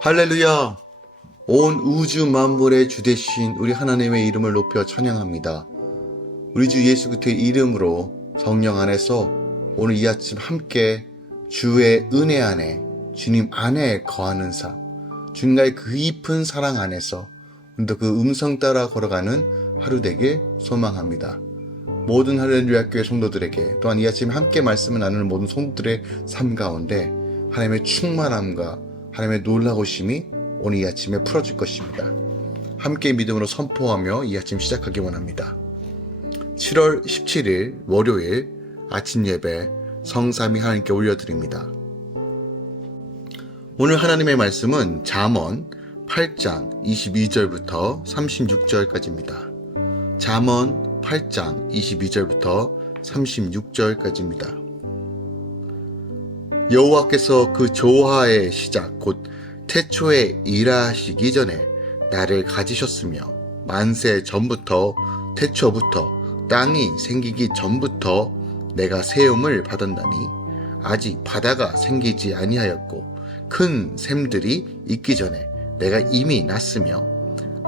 할렐루야! 온 우주 만물의 주 되신 우리 하나님의 이름을 높여 찬양합니다. 우리 주 예수 그리스도의 이름으로 성령 안에서 오늘 이 아침 함께 주의 은혜 안에 주님 안에 거하는 삶, 주님과의 그 깊은 사랑 안에서 오늘도 그 음성 따라 걸어가는 하루 되길 소망합니다. 모든 할렐루야 교회 성도들에게 또한 이 아침 함께 말씀을 나누는 모든 성도들의 삶 가운데 하나님의 충만함과 하나님의 놀라우심이 오늘 이 아침에 풀어질 것입니다. 함께 믿음으로 선포하며 이 아침 시작하기 원합니다. 7월 17일 월요일 아침 예배 성삼위 하나님께 올려드립니다. 오늘 하나님의 말씀은 잠언 8장 22절부터 36절까지입니다. 잠언 8장 22절부터 36절까지입니다. 여호와께서 그 조화의 시작 곧 태초에 일하시기 전에 나를 가지셨으며 만세 전부터 태초부터 땅이 생기기 전부터 내가 세움을 받았나니 아직 바다가 생기지 아니하였고 큰 샘들이 있기 전에 내가 이미 났으며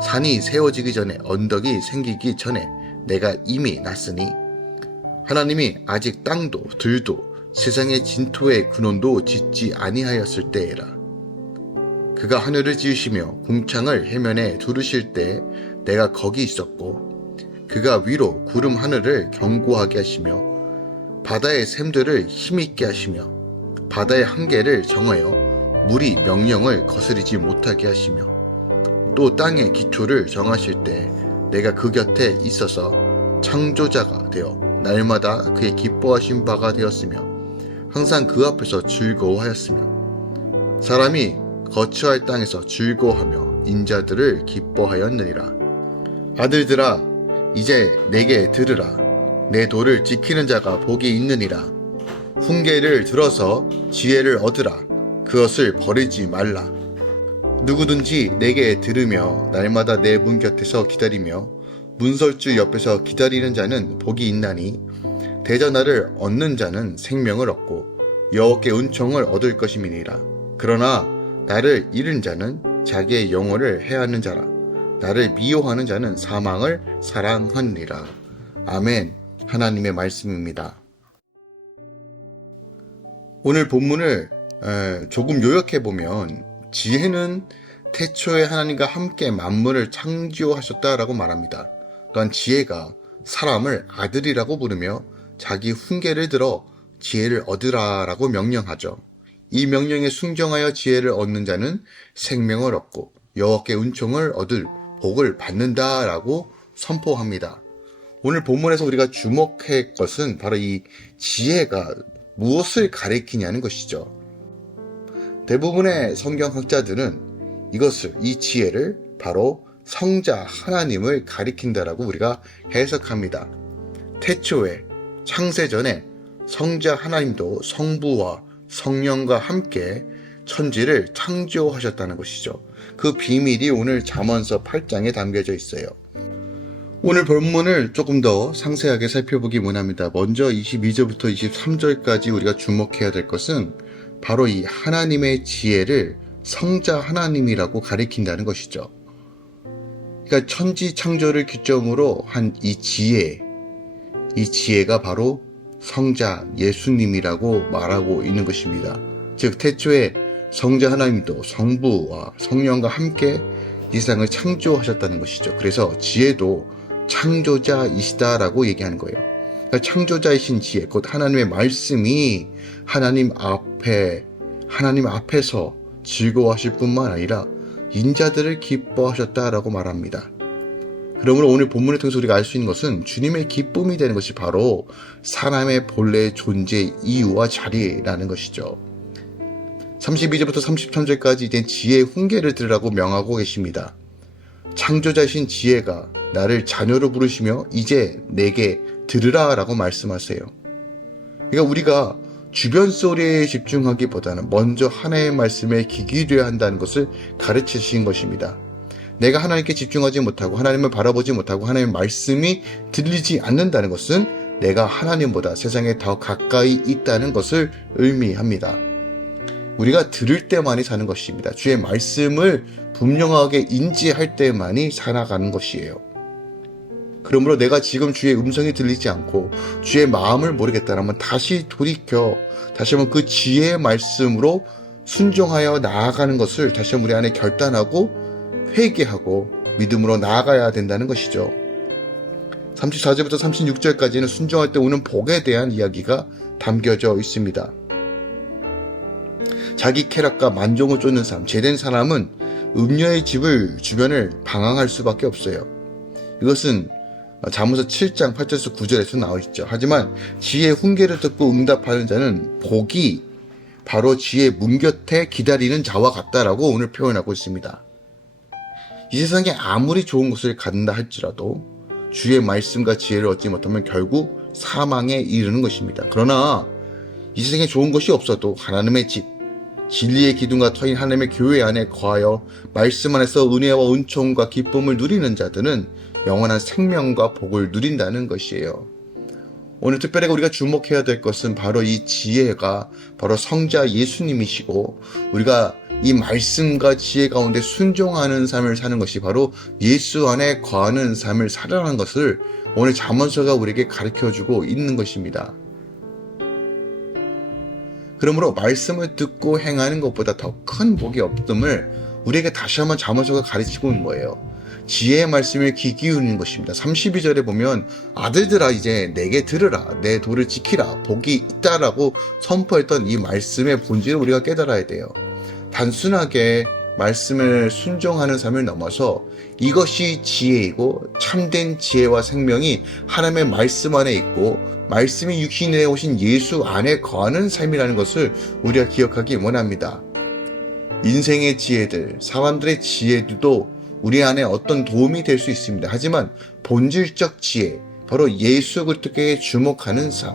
산이 세워지기 전에 언덕이 생기기 전에 내가 이미 났으니 하나님이 아직 땅도 들도 세상의 진토의 근원도 짓지 아니하였을 때에라. 그가 하늘을 지으시며 궁창을 해면에 두르실 때 내가 거기 있었고 그가 위로 구름 하늘을 견고하게 하시며 바다의 샘들을 힘있게 하시며 바다의 한계를 정하여 물이 명령을 거스르지 못하게 하시며 또 땅의 기초를 정하실 때 내가 그 곁에 있어서 창조자가 되어 날마다 그의 기뻐하신 바가 되었으며 항상 그 앞에서 즐거워하였으며 사람이 거처할 땅에서 즐거워하며 인자들을 기뻐하였느니라. 아들들아 이제 내게 들으라. 내 도를 지키는 자가 복이 있느니라. 훈계를 들어서 지혜를 얻으라. 그것을 버리지 말라. 누구든지 내게 들으며 날마다 내 문 곁에서 기다리며 문설주 옆에서 기다리는 자는 복이 있나니 대전하를 얻는 자는 생명을 얻고 여호와께 은총을 얻을 것임이니라. 그러나 나를 잃은 자는 자기의 영혼을 해하는 자라. 나를 미워하는 자는 사망을 사랑하느니라. 아멘. 하나님의 말씀입니다. 오늘 본문을 조금 요약해보면 지혜는 태초에 하나님과 함께 만물을 창조하셨다라고 말합니다. 또한 지혜가 사람을 아들이라고 부르며 자기 훈계를 들어 지혜를 얻으라라고 명령하죠. 이 명령에 순종하여 지혜를 얻는 자는 생명을 얻고 여호와께 은총을 얻을 복을 받는다라고 선포합니다. 오늘 본문에서 우리가 주목할 것은 바로 이 지혜가 무엇을 가리키냐는 것이죠. 대부분의 성경학자들은 이 지혜를 바로 성자 하나님을 가리킨다라고 우리가 해석합니다. 태초에 창세전에 성자 하나님도 성부와 성령과 함께 천지를 창조하셨다는 것이죠. 그 비밀이 오늘 잠언서 8장에 담겨져 있어요. 오늘 본문을 조금 더 상세하게 살펴보기 원합니다. 먼저 22절부터 23절까지 우리가 주목해야 될 것은 바로 이 하나님의 지혜를 성자 하나님이라고 가리킨다는 것이죠. 그러니까 천지 창조를 기점으로 한 이 지혜가 바로 성자 예수님이라고 말하고 있는 것입니다. 즉 태초에 성자 하나님도 성부와 성령과 함께 이 세상을 창조하셨다는 것이죠. 그래서 지혜도 창조자이시다라고 얘기하는 거예요. 그러니까 창조자이신 지혜, 곧 하나님의 말씀이 하나님 앞에서 즐거워하실 뿐만 아니라 인자들을 기뻐하셨다라고 말합니다. 그러므로 오늘 본문을 통해서 우리가 알 수 있는 것은 주님의 기쁨이 되는 것이 바로 사람의 본래 존재 이유와 자리라는 것이죠. 32절부터 33절까지 이제 지혜의 훈계를 들으라고 명하고 계십니다. 창조자이신 지혜가 나를 자녀로 부르시며 이제 내게 들으라 라고 말씀하세요. 그러니까 우리가 주변 소리에 집중하기보다는 먼저 하나님의 말씀에 귀 기울여야 한다는 것을 가르치신 것입니다. 내가 하나님께 집중하지 못하고 하나님을 바라보지 못하고 하나님의 말씀이 들리지 않는다는 것은 내가 하나님보다 세상에 더 가까이 있다는 것을 의미합니다. 우리가 들을 때만이 사는 것입니다. 주의 말씀을 분명하게 인지할 때만이 살아가는 것이에요. 그러므로 내가 지금 주의 음성이 들리지 않고 주의 마음을 모르겠다면 다시 돌이켜 다시 한번 그 지혜의 말씀으로 순종하여 나아가는 것을 다시 한번 우리 안에 결단하고 회개하고 믿음으로 나아가야 된다는 것이죠. 34절부터 36절까지는 순종할 때 오는 복에 대한 이야기가 담겨져 있습니다. 자기 쾌락과 만족을 쫓는 삶, 죄된 사람은 음녀의 집을 주변을 방황할 수밖에 없어요. 이것은 잠언서 7장 8절에서 9절에서 나와 있죠. 하지만 지혜의 훈계를 듣고 응답하는 자는 복이 바로 지혜의 문 곁에 기다리는 자와 같다라고 오늘 표현하고 있습니다. 이 세상에 아무리 좋은 것을 갖는다 할지라도 주의 말씀과 지혜를 얻지 못하면 결국 사망에 이르는 것입니다. 그러나 이 세상에 좋은 것이 없어도 하나님의 집, 진리의 기둥과 터인 하나님의 교회 안에 거하여 말씀 안에서 은혜와 은총과 기쁨을 누리는 자들은 영원한 생명과 복을 누린다는 것이에요. 오늘 특별히 우리가 주목해야 될 것은 바로 이 지혜가 바로 성자 예수님이시고 우리가 이 말씀과 지혜 가운데 순종하는 삶을 사는 것이 바로 예수 안에 거하는 삶을 살아가는 것을 오늘 잠언서가 우리에게 가르쳐주고 있는 것입니다. 그러므로 말씀을 듣고 행하는 것보다 더 큰 복이 없음을 우리에게 다시 한번 잠언서가 가르치고 있는 거예요. 지혜의 말씀에 귀 기울이는 것입니다. 32절에 보면 아들들아 이제 내게 들으라 내 도를 지키라 복이 있다라고 선포했던 이 말씀의 본질을 우리가 깨달아야 돼요. 단순하게 말씀을 순종하는 삶을 넘어서 이것이 지혜이고 참된 지혜와 생명이 하나님의 말씀 안에 있고 말씀이 육신에 오신 예수 안에 거하는 삶이라는 것을 우리가 기억하기 원합니다. 인생의 지혜들, 사람들의 지혜도 우리 안에 어떤 도움이 될 수 있습니다. 하지만 본질적 지혜, 바로 예수 그리스도께 주목하는 삶,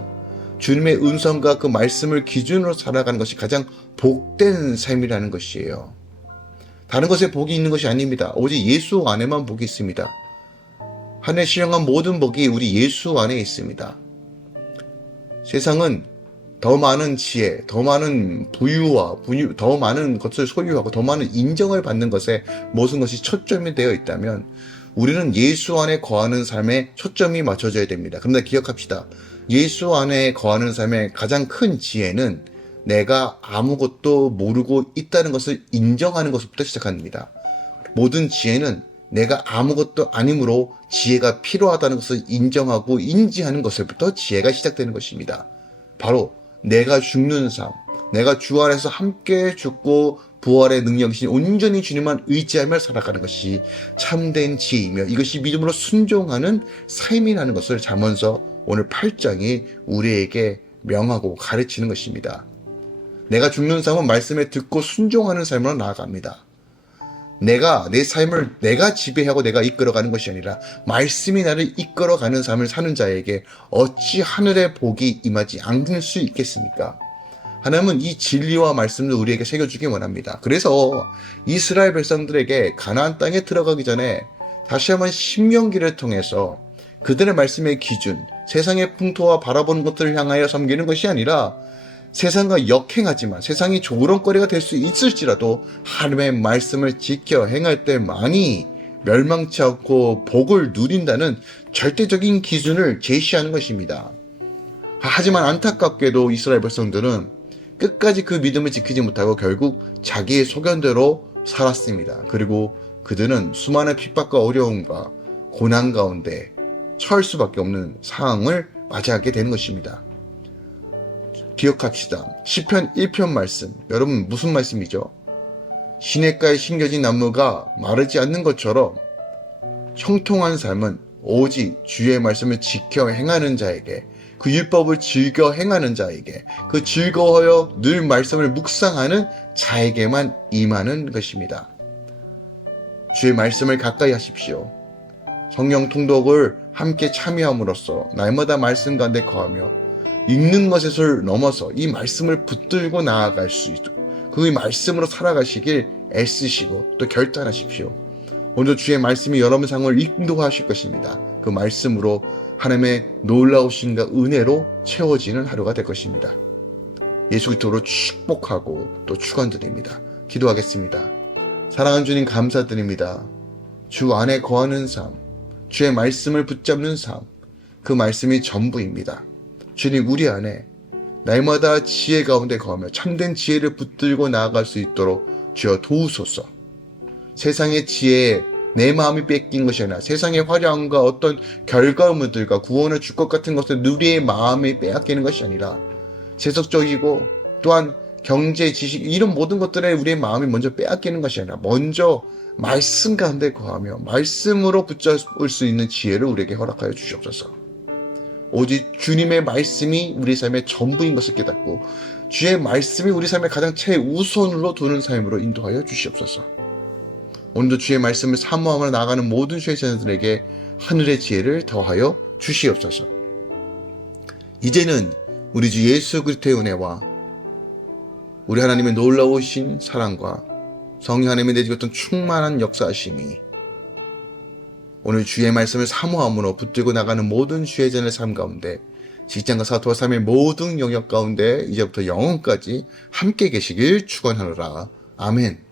주님의 음성과 그 말씀을 기준으로 살아가는 것이 가장 복된 삶이라는 것이에요. 다른 것에 복이 있는 것이 아닙니다. 오직 예수 안에만 복이 있습니다. 하늘에 신령한 모든 복이 우리 예수 안에 있습니다. 세상은 더 많은 지혜, 더 많은 부유와 더 많은 것을 소유하고 더 많은 인정을 받는 것에 모든 것이 초점이 되어 있다면 우리는 예수 안에 거하는 삶에 초점이 맞춰져야 됩니다. 그런데 기억합시다. 예수 안에 거하는 삶의 가장 큰 지혜는 내가 아무것도 모르고 있다는 것을 인정하는 것부터 시작합니다. 모든 지혜는 내가 아무것도 아니므로 지혜가 필요하다는 것을 인정하고 인지하는 것부터 지혜가 시작되는 것입니다. 바로 내가 죽는 삶, 내가 주 안에서 함께 죽고 부활의 능력이신 온전히 주님만 의지하며 살아가는 것이 참된 지혜이며 이것이 믿음으로 순종하는 삶이라는 것을 잠언서 오늘 8장이 우리에게 명하고 가르치는 것입니다. 내가 죽는 삶은 말씀에 듣고 순종하는 삶으로 나아갑니다. 내가 내 삶을 내가 지배하고 내가 이끌어가는 것이 아니라 말씀이 나를 이끌어가는 삶을 사는 자에게 어찌 하늘의 복이 임하지 않을 수 있겠습니까? 하나님은 이 진리와 말씀을 우리에게 새겨주기 원합니다. 그래서 이스라엘 백성들에게 가나안 땅에 들어가기 전에 다시 한번 신명기를 통해서 그들의 말씀의 기준, 세상의 풍토와 바라보는 것들을 향하여 섬기는 것이 아니라 세상과 역행하지만 세상이 조롱거리가 될 수 있을지라도 하나님의 말씀을 지켜 행할 때만이 멸망치 않고 복을 누린다는 절대적인 기준을 제시하는 것입니다. 하지만 안타깝게도 이스라엘 백성들은 끝까지 그 믿음을 지키지 못하고 결국 자기의 소견대로 살았습니다. 그리고 그들은 수많은 핍박과 어려움과 고난 가운데 처할 수밖에 없는 상황을 맞이하게 되는 것입니다. 기억합시다. 시편 1편 말씀. 여러분 무슨 말씀이죠? 시냇가에 심겨진 나무가 마르지 않는 것처럼 형통한 삶은 오직 주의 말씀을 지켜 행하는 자에게, 그 율법을 즐겨 행하는 자에게, 그 즐거워하여 늘 말씀을 묵상하는 자에게만 임하는 것입니다. 주의 말씀을 가까이 하십시오. 성령 통독을 함께 참여함으로써 날마다 말씀 가운데 거하며 읽는 것을 넘어서 이 말씀을 붙들고 나아갈 수 있도록 그 말씀으로 살아가시길 애쓰시고 또 결단하십시오. 오늘 주의 말씀이 여러분 삶을 인도하실 것입니다. 그 말씀으로 하나님의 놀라우신가 은혜로 채워지는 하루가 될 것입니다. 예수 그리스도로 축복하고 또 축원드립니다. 기도하겠습니다. 사랑하는 주님 감사드립니다. 주 안에 거하는 삶, 주의 말씀을 붙잡는 삶, 그 말씀이 전부입니다. 주님, 우리 안에 날마다 지혜 가운데 거하며 참된 지혜를 붙들고 나아갈 수 있도록 주여 도우소서. 세상의 지혜에 내 마음이 뺏긴 것이 아니라 세상의 화려함과 어떤 결과물들과 구원을 줄 것 같은 것을 누리의 마음이 빼앗기는 것이 아니라 세속적이고 또한 경제, 지식 이런 모든 것들에 우리의 마음이 먼저 빼앗기는 것이 아니라 먼저 말씀 가운데 거하며 말씀으로 붙잡을 수 있는 지혜를 우리에게 허락하여 주시옵소서. 오직 주님의 말씀이 우리 삶의 전부인 것을 깨닫고 주의 말씀이 우리 삶의 가장 최우선으로 두는 삶으로 인도하여 주시옵소서. 오늘도 주의 말씀을 사모하며 나아가는 모든 주의 자녀들에게 하늘의 지혜를 더하여 주시옵소서. 이제는 우리 주 예수 그리스도의 은혜와 우리 하나님의 놀라우신 사랑과 성령 하나님의 내주셨던 충만한 역사하심이 오늘 주의 말씀을 사모함으로 붙들고 나가는 모든 주의 자녀의 삶 가운데 직장과 사토와 삶의 모든 영역 가운데 이제부터 영원까지 함께 계시길 축원하노라. 아멘.